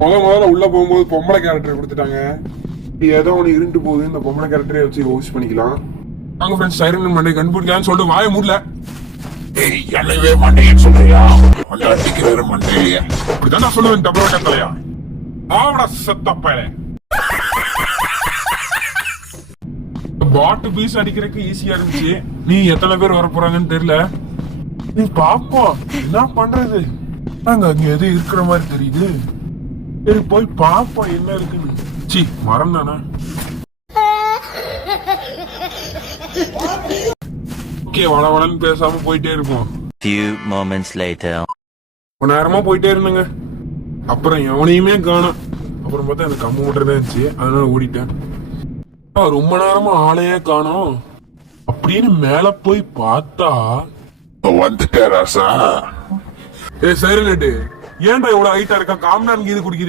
முதல்ல உள்ள போகும்போது பொம்பளை கேரக்டர் கொடுத்துட்டாங்க. ஏதோ ஒன்று இருண்டு போகுது, இந்த பொம்பளை கேரக்டரே வச்சு யூஸ் பண்ணிக்கலாம். வாங்க ஃப்ரெண்ட்ஸ், சைரன் மண்டை கண்டுபிடிக்கலான்னு சொல்லிட்டு வாய மூடல. என்னவே மண்டையன்னு சொல்றியா? அடிக்கிற மண்டையே அப்படிதான் நான் சொல்லுவேன். டபுள் கட்டலையா ஆவடா சத்தப்பைய. பாட்டு பீஸ் அடிக்கிறதுக்கு ஈஸியா இருந்துச்சு. நீ எத்தனை பேர் வர போறாங்கன்னு தெரியல. நீ பாப்போம் என்ன பண்றது. அங்க எது இருக்கிற மாதிரி தெரியுது. சரி போய் பாப்போம் என்ன இருக்குன்னு. சி மரம் தானே. ஓகே, வளவளன்னு பேசாம போயிட்டே இருப்போம். Few moments later. கொஞ்ச நேரமா போயிட்டே இருந்தேங்க. அப்புறம் எவனையுமே காணோம். அப்புறம் பார்த்தா எனக்கு கம்மு மட்டும் இருந்துச்சு, அதனால ஓடிட்டேன். ரொம்ப நேரமா ஆளையே காணோம் அப்படின்னு மேல போய் பார்த்தா வந்துட்டே ராசா. ஏ சைரனட்டு, ஏன்டா இவ்வளவு ஹைட்டா இருக்கா? காம்டான் கீது குடிக்குது.